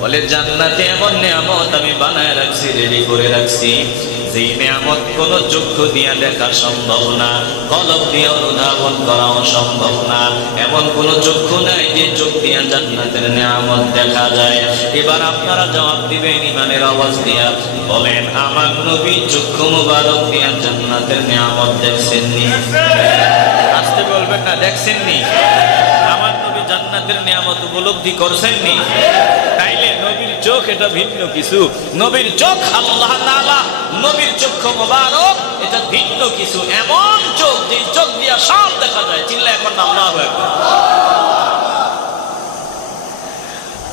বলে জান্নাতে এমন নিয়ামত আমি বানায় রাখছি রেডি করে রাখছি। যে নিয়ামত কোন চক্ষু দিয়া দেখা সম্ভব না কলব দিয়ে অনুধাবন করাও সম্ভব না। এমন কোন চক্ষু নাই যে চোখ দিয়া জান্নাতের নিয়ামত দেখা যায়। এবার আপনারা জবাব দিবেন ইমানের আওয়াজ দিয়া, বলেন, আমার নবী চক্ষু মুবারক দিয়া জান্নাতের নিয়ামত দেখছেননি। আসতে বলবেন না, দেখছেননি? আমার নবী জান্নাতের নিয়ামত উপলব্ধি করছেননি? তাইলে চোখ এটা ভিন্ন কিছু। নবীর চোখ আল্লাহ নবীর চক্ষু মোবারক, এটা ভিন্ন কিছু। এমন চোখ যে চোখ দিয়া সব দেখা যায়। চিল্লা এখন আল্লাহু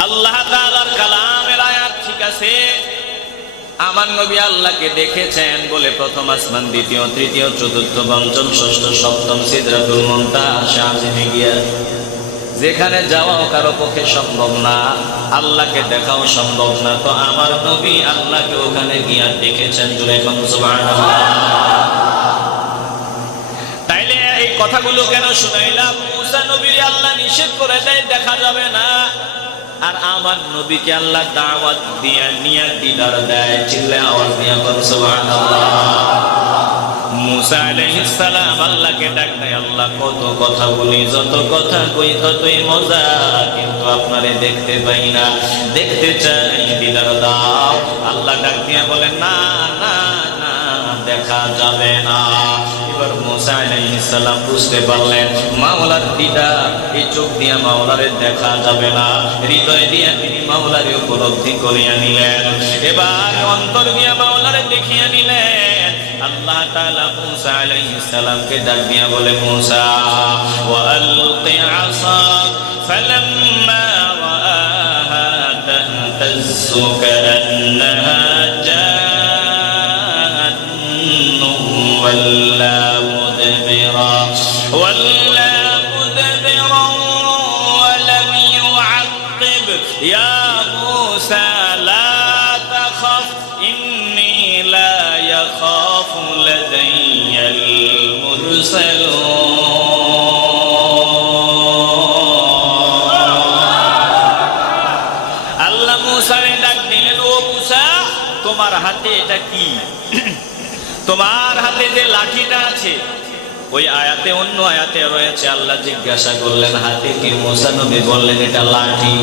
আল্লাহ তাআলার কালামের আয়াত ঠিক আছে। আমার নবী আল্লাহকে দেখেছেন বলে প্রথম আসমান, দ্বিতীয়, তৃতীয়, চতুর্থ, পঞ্চম, ষষ্ঠ, সপ্তম, সিদ্রাতুল মুনতাহা শাহজিমে গিয়া যেখানে যাওয়াও কারও পক্ষে সম্ভব না, আল্লাহকে দেখাও সম্ভব না। তো আমার নবী আল্লাহকে ওখানে গিয়া দেখেছেন তাইলে এই কথাগুলো কেন শুনাইলাম? মুসা নবীর আল্লাহ নিষেধ করে দেয়, দেখা যাবে না। আর আমার নবীকে আল্লাহ দাওয়াত দিয়া নিয়া দিদার দেয় চিল্লে আওয়াজ দিয়া বল সুবহানাল্লাহ। মুসা আলাইহিস সালাম আল্লাহকে ডাক দেয় আল্লাহ, কত কথা বলি, যত কথা কই ততই মজা, কিন্তু আপনারে দেখতে পাই না, দেখতে চাই দিদার দাও। আল্লাহ ডাক দিয়া বলেন, না না না, দেখা যাবে না। এবার মুসা আলাইহিস সালাম বুঝতে পারলেন, মাওলার দিদা এই চোখ দিয়া মাওলারে দেখা যাবে না। হৃদয় দিয়া তিনি মাওলারে উপলব্ধি করিয়া নিলেন। এবার অন্তর দিয়া মাওলারে দেখিয়া নিলেন আল্লাহ তাআলা মুসা আলাইহিস সালামকে ডাক দিয়া বলে, মুসা, ওয়া আলকি আসাক ফালাম্মা রাআহা তাহতাজ্জু কান্নাহা জান্নুন ওয়াল্লা হাতে এটা কি? তোমার হাতে যে লাঠিটা আছে, ওই আয়াতে অন্য আয়াতে রয়েছে, আল্লাহ জিজ্ঞাসা করলেন, হাতে কি মুসা নবী বললেন এটা লাঠি?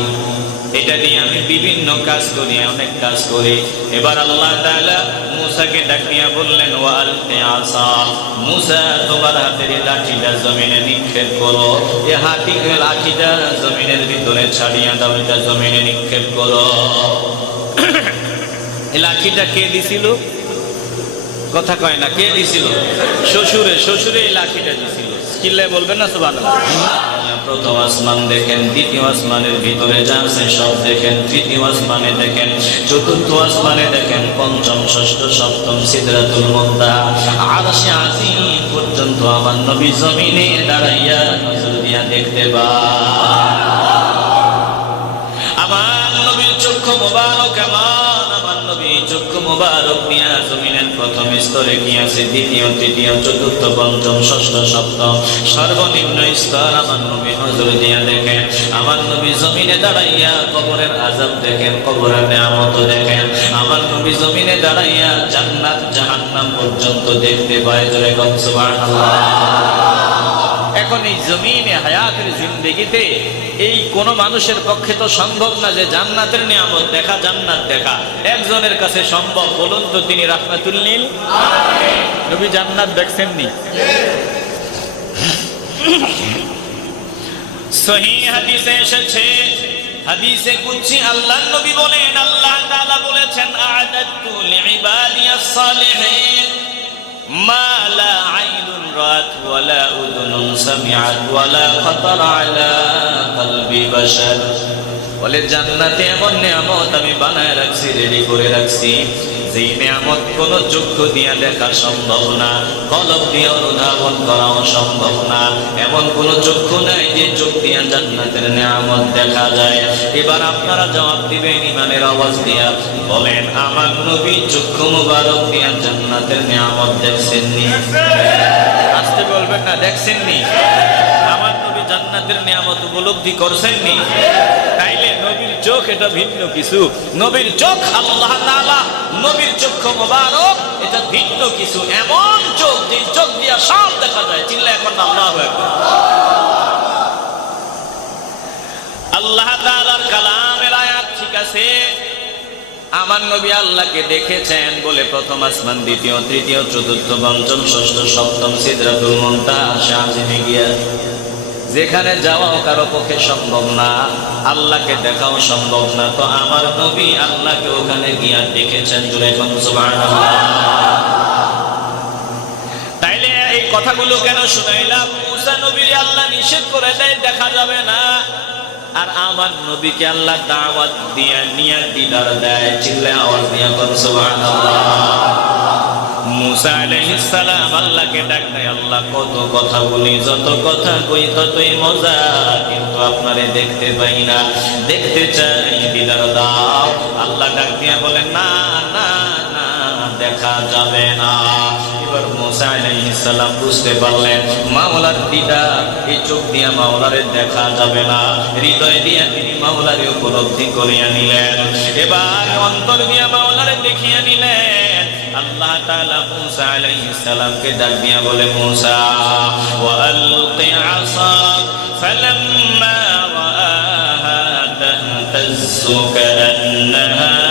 এটা নিয়ে আমি বিভিন্ন কাজ করি, অনেক কাজ করি। এবার আল্লাহ তাআলা মুসাকে ডাকিয়া বললেন ওয়ালতে আসা মুসা, তোমার হাতের লাঠিটা জমিনে নিক্ষেপ করো। এ হাতি লাঠিটা জমিনের ভিতরে ছাড়িয়া দাও, এটা জমিনে নিক্ষেপ করো। এই লাঠিটা কে দিছিল? কথা কয় না, কে দিছিল? শ্বশুরে শ্বশুরে এই লাঠিটা দিছিল। চিল্লায় বলবেন না সুবান প্রথম আসমান দেখেন, দ্বিতীয় আসমানের ভিতরে সব দেখেন, তৃতীয় আসমানে দেখেন, চতুর্থ আসমানে দেখেন, পঞ্চম, ষষ্ঠ, সপ্তম, সিদরাতুল মুনতাহা আরশে আজিম পর্যন্ত আমার নবী জমিনে দাঁড়াইয়া নজর দিয়া দেখতে পা আমার নবীর চক্ষু মোবারক, আমার নবী চক্ষু মোবারক নিয়া জমিনের প্রথম স্তরে গিয়াছে দ্বিতীয়, তৃতীয়, চতুর্থ, পঞ্চম, ষষ্ঠ, সপ্তম, সর্বনিম্ন স্তর আমার নবী নজর দিয়া দেখেন। আমার নবী জমিনে দাঁড়াইয়া কবরের আজাব দেখেন, কবরের নিয়ামত দেখেন। আমার নবী জমিনে দাঁড়াইয়া জান্নাত জাহান্নাম পর্যন্ত দেখতে পায়। জোরে কম সুবহানাল্লাহ। এখন এই জমিনে হায়াতের জিন্দগিতে এই কোন মানুষের পক্ষে তো সম্ভব না যে জান্নাতের নিয়ামত দেখা, জান্নাত দেখা। একজনের কাছে সম্ভব, বলুন তো তিনি রাহমাতুল্লিল নবী জান্নাত দেখছেননি? সহি হাদিসে আল্লাহ বলেছেন ما لا عين رأت ولا أذن سمعت ولا خطر على قلب بشر বলে জান্নাতে এমন নিয়ামত আমি বানায় রাখছি রেডি করে রাখছি যেই নিয়ামত কোন চক্ষু দিয়া দেখা সম্ভব না। কলব দিয়া অনুধাবন করাও সম্ভব না। এমন কোন চক্ষু নাই যে চোখ দিয়া জান্নাতের নিয়ামত দেখা যায়। এবার আপনারা জবাব দিবেন ইমানের আওয়াজ দিয়া, বলেন, আমার নবী চক্ষু মুবারক দিয়া জান্নাতের নিয়ামত দেখছেননি। আসতে বলবেন না, দেখছেননি। আমার জান্নাতের নিয়ামত উপলব্ধি করছেননি। তাইলে নবীর চোখ এটা ভিন্ন কিছু। নবীর চোখ আল্লাহ তাআলা, নবীর চক্ষু মোবারক, এটা ভিন্ন কিছু। এমন চোখ, যে চোখ দিয়া সব দেখা যায়। চিল্লা এখন আল্লাহ আল্লাহ তাআলার কালামের আয়াত ঠিক আছে। আমার নবী আল্লাহকে দেখেছেন বলে প্রথম আসমান, দ্বিতীয়, তৃতীয়, চতুর্থ, পঞ্চম, ষষ্ঠ, সপ্তম সিদ্ধাতুল মন্তা শাহিনে গিয়া যেখানে যাওয়াও কারও পক্ষে সম্ভব না, আল্লাহকে দেখাও সম্ভব না। তো আমার নবী আল্লাহকে ওখানে গিয়া দেখেছেন তাইলে এই কথাগুলো কেন শুনাইলাম? মুসা নবীর আল্লাহ নিষেধ করে দেয়, দেখা যাবে না। আর আমার নবীকে আল্লাহ দাওয়াত দিয়া নিয়া দিদার দেয় চিল্লে আওয়াজ দিয়া সুবহানাল্লাহ। মুসা আলাইহিস সালাম আল্লাহকে ডাক দেয়, আল্লাহ, কত কথা বলি, যত কথা কই ততই মজা, কিন্তু আপনারে দেখতে পাই না, দেখতে চাই আল্লাহ ডাক দিয়া বলেন, না না দেখা যাবে না। এবার মুসা আলাইহিস সালাম বুঝতে পারলেন, মাওলার দিদার এই চোখ দিয়া মাওলারে দেখা যাবে না, হৃদয় দিয়া তিনি মাওলারে উপলব্ধি করিয়া নিলেন। এবার অন্তর দিয়া মাওলারে দেখিয়া নিলেন আল্লাহ তাআলা মুসা আলাইহিস সালামকে ডাক দিয়া বলে, মুসা ওয়ালকি আসাক ফালাম্মা রাআহা তাহতাজ্জু কান্নাহা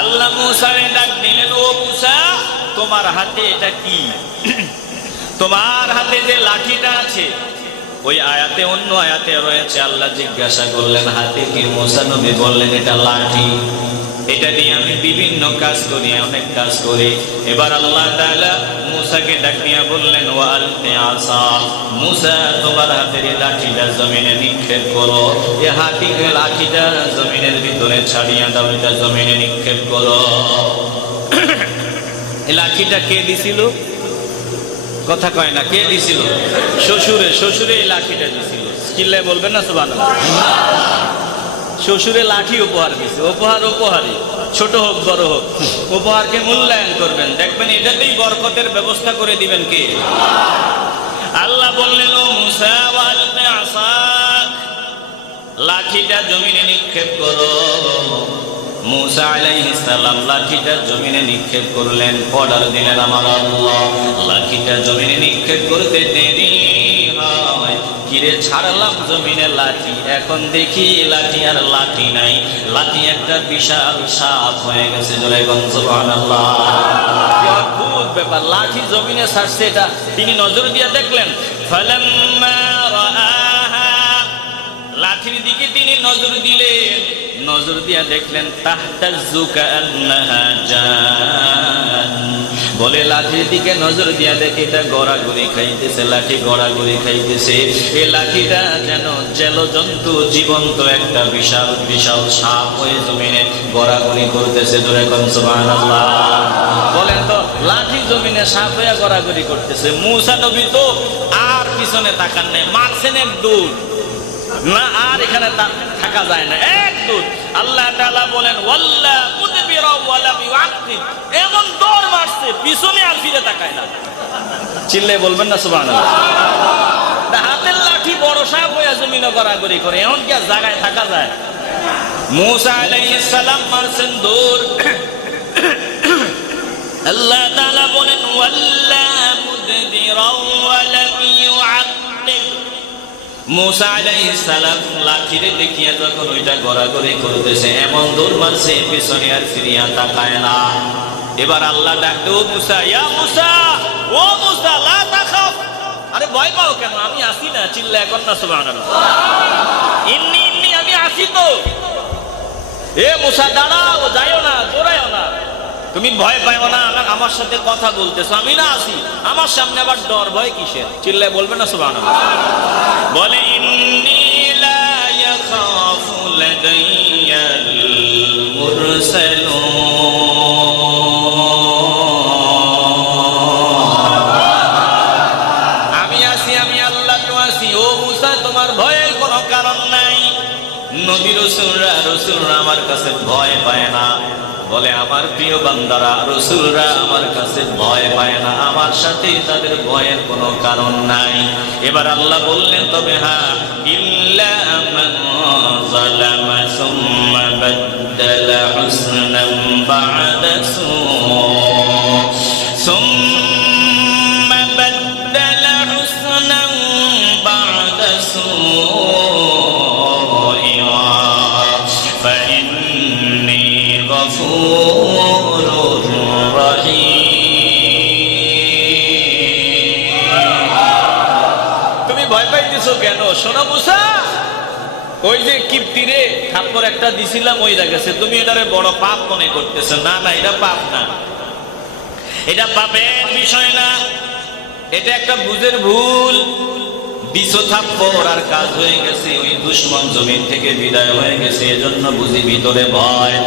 আল্লাহ মুসারে ডাক দিলেন তোমার হাতে এটা কি? তোমার হাতে যে লাঠিটা আছে, ওই আয়াতে অন্য আয়াতে রয়েছে, আল্লাহ জিজ্ঞাসা করলেন, হাতে কি মুসা নবী বললেন এটা লাঠি? এটা দিয়ে আমি বিভিন্ন কাজ করি, অনেক কাজ করি। এবার আল্লাহ মুসাকে বললেন, ওয়া আলকি আসা মুসা, তোমার হাতের লাঠিটা জমিনে নিক্ষেপ করো। এ হাতি লাঠিটা জমিনের ভিতরে ছাড়িয়া দাও, এটা জমিনে নিক্ষেপ করো। লাঠিটা কে দিছিল? কথা কয় না, কে দিছিল? শ্বশুরে শ্বশুরে এই লাঠিটা দিছিল। চিল্লায় বলবেন না সুবান শ্বশুরে লাঠি উপহার দিছে। উপহার, উপহারই। ছোট হোক, বড় হোক। উপহারকে মূল্যায়ন করবেন। দেখবেন এটাতেই বরকতের ব্যবস্থা করে দিবেন কে? আল্লাহ বললেন লাঠিটা জমিনে নিক্ষেপ করো। মুসা আলাইহিস সালাম লাঠিটা জমিনে নিক্ষেপ করলেন, অর্ডার দিলেন আমার আল্লাহ। লাঠিটা জমিনে নিক্ষেপ করতে দেরি হয়। কিরে, ছাড়লাম জমিনে লাঠি, এখন দেখি লাঠি আর লাঠি নাই। লাঠি একটা বিশাল সাপ হয়ে গেছে, জোরে সুবহানাল্লাহ। অদ্ভুত ব্যাপার, লাঠি জমিনে ছাড়ছে এটা। তিনি নজর দিয়ে দেখলেন, ফালাম্মা রাআহা। লাঠির দিকে তিনি নজর দিলেন। নজর দিয়া দেখলেন বলে লাঠির দিকে নজর দিয়া দেখে এটা গড়াগড়ি খাইতেছে, লাঠি গড়াগড়ি খাইতেছে। এই লাঠিটা যেন জেল জন্তু, জীবন্ত একটা বিশাল বিশাল সাপ হয়ে জমিনে গড়াগড়ি করতেছে। জোরে কোন, সুবহানাল্লাহ। বলেন তো, লাঠি জমিনে সাপ হয়ে গড়াগড়ি করতেছে। মূসা নবী তো আর পিছনে তাকান নেই, মারছেন এক দূর না, আর এখানে তা- থাকা যায় না। এক দূত আল্লাহ বলেন এমন দৌড় মারছে, পিছনে আর ফিরে তাকায় না। চিল্লে বলবেন না, সুবহানাল্লাহ। হাতের লাঠি বড় সাপ হয়ে জমিনে গড়াগড়ি করে এমন কি আর জায়গায় থাকা যায়? মুসা আলাইহিস মারছেন দৌড়। আল্লাহ তাআলা বলেন, ওয়াল্লা মুদবিরা ওয়ালা মুসা আলাইহিস সালাম লাঠিরে দেখিয়া যখন ওইটা গড়াগড়ি করতেছে, এমন দৌড় মারছে, পিছনে আর ফিরিয়া তাকায় না। এবার আল্লাহ ডাকতে, ও মুসা, ইয়া মুসা, ও মুসা, লা তাখাফ। আরে, ভয় পাও কেন? আমি আসি না চিল্লা এখন না, সুবহানাল্লাহ। ইন্নি ইন্নি, আমি আসি তো। এ মুসা, দাঁড়াও, যাইও না জোরাইও না। তুমি ভয় পাইও না আমার- সাথে কথা বলতেছো, আমি না আসি আমার সামনে আবার ডর, ভয় কিসের? চিল্লায় বলবে না, সুবহানাল্লাহ? বলে আমি আছি, আমি আল্লাহ তো আছি। ও মুসা, তোমার ভয়ের কোনো কারণ নাই। নবী রসুলরা রসুলরা আমার কাছে ভয় পায় না। বলে, আমার প্রিয় বান্দারা, রসুলরা আমার কাছে ভয় পায় না। আমার সাথে তাদের ভয়ের কোনো কারণ নাই। এবার আল্লাহ বললেন, তবে হ্যাঁ ইল্লা ভয় কেন? শোনো মুসা। ওই যে কিপ্তিরে থাপ্পর একটা দিছিলাম ওই গেছে তুমি এটারে বড় পাপ মনে করতেছো। না না, এটা পাপ না। এটা পাপের বিষয় না। এটা একটা বুঝের ভুল। দিছো থাপ্পর আর কাজ হয়ে গেছে। ওই দুশ্মন জমিন থেকে বিদায় হয়ে গেছে। এজন্য বুঝি ভিতরে ভয়।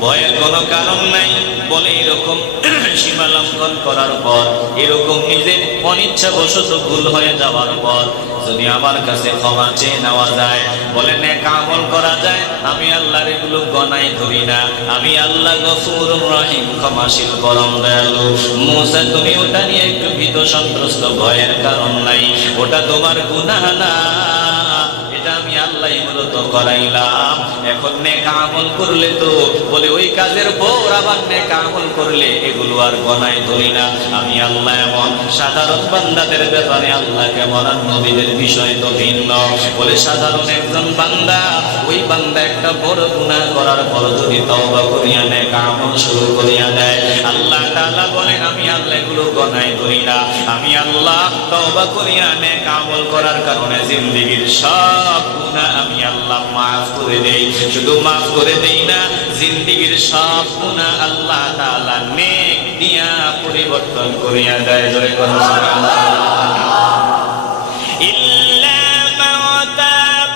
ভয়ের কোনো কারণ নাই। বলে এরকম সীমা লঙ্ঘন করার পর, এরকম নিজের অনিচ্ছা বশত ভুল হয়ে যাওয়ার পর যদি আমার কাছে ক্ষমা চেয়ে নেওয়া যায়, বলে, নেক আমল করা যায়, আমি আল্লাহর এগুলো গনাই ধরি না। আমি আল্লাহ গফুর রহিম, ক্ষমাশীল পরম দয়ালু মুসা, তুমি ওটা নিয়ে একটু ভীত সন্ত্রস্ত ভয়ের কারণ নাই। ওটা তোমার গুনাহ না। আমি আল্লাহ মূলত করাইলাম। এখন নেক আমল করলে তো, বলে ওই কাজের পর আবার নেক আমল করলে এগুলো আর গনাই ধরি না। আমি আল্লাহ এমন সাধারণ বান্দাদের ব্যাপারে আল্লাহ কেমন আর নবীদের বিষয় তো ভিন্ন। বলে সাধারণ একজন বান্দা, ওই বান্দা একটা বড় গুনাহ করার পর যদি তওবা করিয়া নেক আমল শুরু করিয়া দেয়, আল্লাহ তাআলা বলেন আমি আল্লাহ এগুলো গনাই ধরি না। আমি আল্লাহ তওবা করিয়া নেক আমল করার কারণে জিন্দেগীর সব গুনাহ আমি আল্লাহ মাফ করে দেই শুধু মাফ করে দেই না জিন্দেগীর সব গুনাহ আল্লাহ তাআলা নেক দিয়া পরিবর্তন করিয়া দেয় জয় করুন إلا من تاب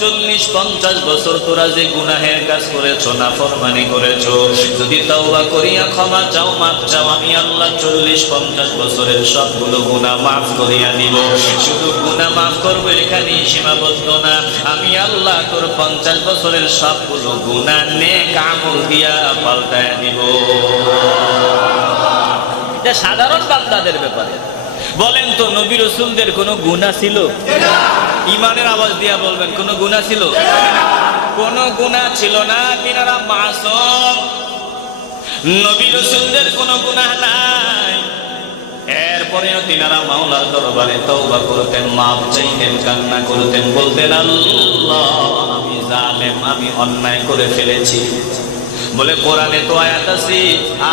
চল্লিশ, পঞ্চাশ বছর তোরা যে গুনাহের কাজ করেছ না ফরমানি করেছ, যদি তওবা করিয়া ক্ষমা চাও, মাফ চাও, আমি আল্লাহ চল্লিশ, পঞ্চাশ বছরের সবগুলো গুনাহ মাফ করিয়া দিব। শুধু গুনাহ মাফ করব এখানেই সীমাবদ্ধ না। আমি আল্লাহ তোর পঞ্চাশ বছরের সবগুলো গুনাহ নে আমল দিয়া পাল্টায় দিব। এটা সাধারণ বান্দাদের ব্যাপারে। বলেন তো, নবী রসুলদের কোনো গুণা ছিল? ইমানের আওয়াজ দিয়া বলবেন, কোনো গুণা ছিল? কোনো গুণা ছিল না, তিনারা মাসুম। নবী রসুলদের কোনো গুণা নাই। এরপরেও তিনারা মাওলার দরবারে তওবা করতেন মাপ চাইতেন, কান্না করতেন, বলতেন, আল্লাহ, আমি জালেম, আমি অন্যায় করে ফেলেছি। বলে, কোরআনে তো আয়াত আছে।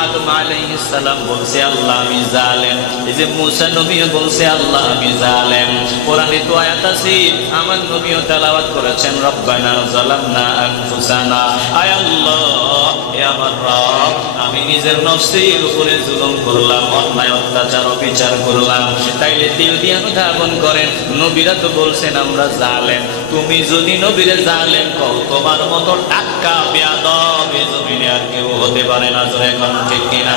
আদম আলাইহিস সালাম বলছে, আল্লাহ, আমি জালেম। এই যে মুসা নবীও বলছে, আল্লাহ, আমি জালেম। কোরআনে তো আয়াত আছে, আমার নবীও তেলাওয়াত করেছেন, রব্বানা জালামনা আনফুসানা। আয় আল্লাহ হে আমার রব, আমি নিজের নফসের উপরে জুলুম করলাম, অন্যায়, অত্যাচার, অবিচার করলাম। তাইলে দিল দিয়ে ধাবন করেন, নবীরা তো বলছেন, আমরা জালেম। তুমি যদি নবীরে জালেম কও, তোমার মতো টাক্কা বেয়াদব কেউ হতে পারে না এখন ঠিক কিনা?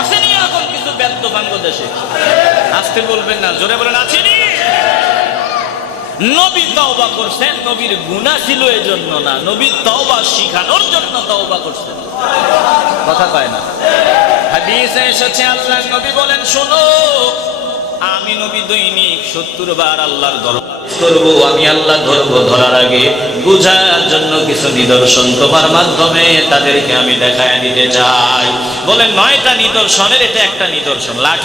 আসেনি এখন কিছু বাংলাদেশে আসতে বলবেন না, জোরে বলেন আছেনি নবী করছেন, নবীর ছিল এজন্য না, নবী শিখানোর জন্য করছেন। কথা কয় না। হাদিসে এসেছে নবী বলেন, শোনো, আমি নবী দৈনিক সত্তর বার আল্লাহর দরবার করব, আমি আল্লাহ ধরবো ধরার আগে বুঝার জন্য কিছু নিদর্শন তোমার মাধ্যমে তাদেরকে আমি দেখায় দিতে চাই। বলে নয়টা নিদর্শনের এটা একটা নিদর্শন। লাঠি